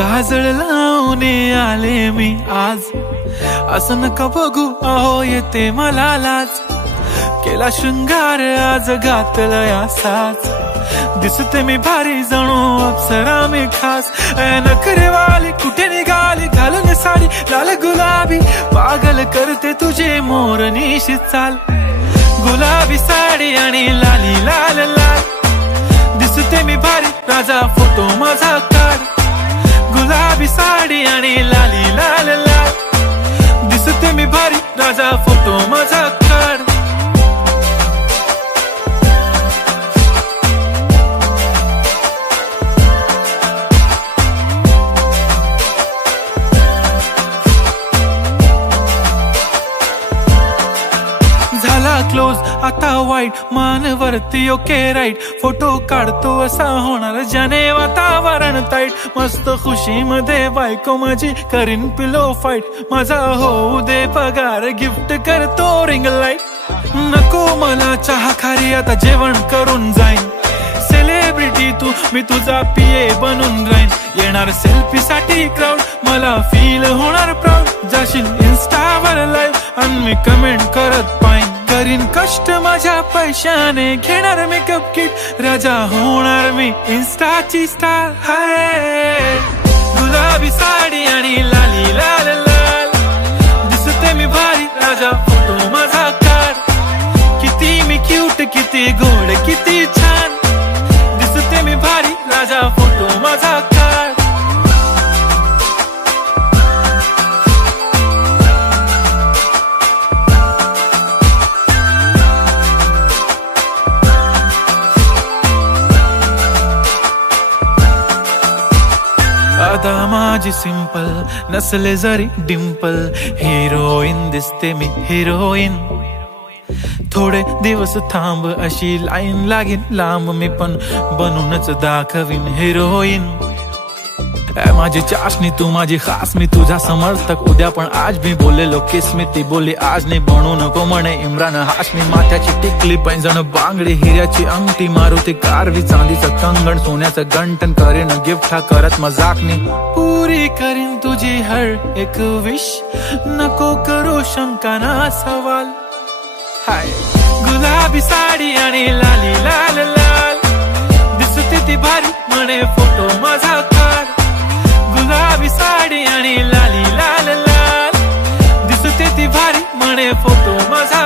काजळ लावून आले मी आज, असं नका बघू अहो येते मला लाज. केला शृंगार आज घातलाय असाच, दिसते मी भारी जणू अप्सरा मी खास. नखरेवाली कुठे निघाली घालून साडी लाल गुलाबी, पागल करते तुझे मोरनीशी चाल. गुलाबी साडी आणि लाली लाल लाल, दिसते मी भारी राजा फोटो माझा काढ. गुलाबी साडी आणि लाली लाल लाल, दिसते मी भारी राजा फोटो माझा काढ. झाला क्लोज आता वाईट, मान वरती ओके राईट. फोटो काढतो असा होणार ज्याने वातावरण ताईट. मस्त खुशी मध्ये बायको माझी करीन पिलो फाईट. माझा होऊ दे पगार गिफ्ट करतो रिंग लाईट. नको मला चहा खारी आता जेवण करून जाईन. सेलिब्रिटी तू मी तुझा पिये बनून राहीन. येणार सेल्फी साठी क्राऊड मला फील होणार प्राऊड. जाशील इन्स्टावर लाईव्ह आणि मी कमेंट करत पाईन. करीन कष्ट माझ्या पैशाने घेणार मेकअप किट. राजा होणार मी इन्स्टाची स्टार. हाय गुलाबी साडी आणि लाली लाल लाल, दिसते मी भारी राजा फोटो माझा काढ. किती मी क्यूट किती गोड किती छान, दिसते मी भारी राजा फोटो माझा काढ. आता माझी सिंपल नसले जरी डिंपल, हिरोईन दिसते मी हिरोईन. थोडे दिवस थांब अशी लाईन लागेल लांब, मी पण बनूनच दाखवीन हिरोईन. माझी चाशनी तू माझी खास, मी तुझा समर्थक उद्या पण आज मी बोलेलो किस मी. ती बोली आज नाही बनू नको म्हणे इम्रान हाशमी. माथ्याची टिकली पैंजण बांगडी हिऱ्याची अंगठी, मारुती कारवी चांदीचं कंगण सोन्याचं गंटन. करेन गिफ्ट हा करत मजाकनी, पुरी करीन तुझी हर एक विश. नको करू शंका ना सवाल. हाय गुलाबी साडी आणि लाली लाल लाल, दिसते ती भारी म्हणे फोटो माझा काढ. गुलाबी साडी आणि लाली लाल लाल, दिसते ती भारी म्हणे फोटो माझा.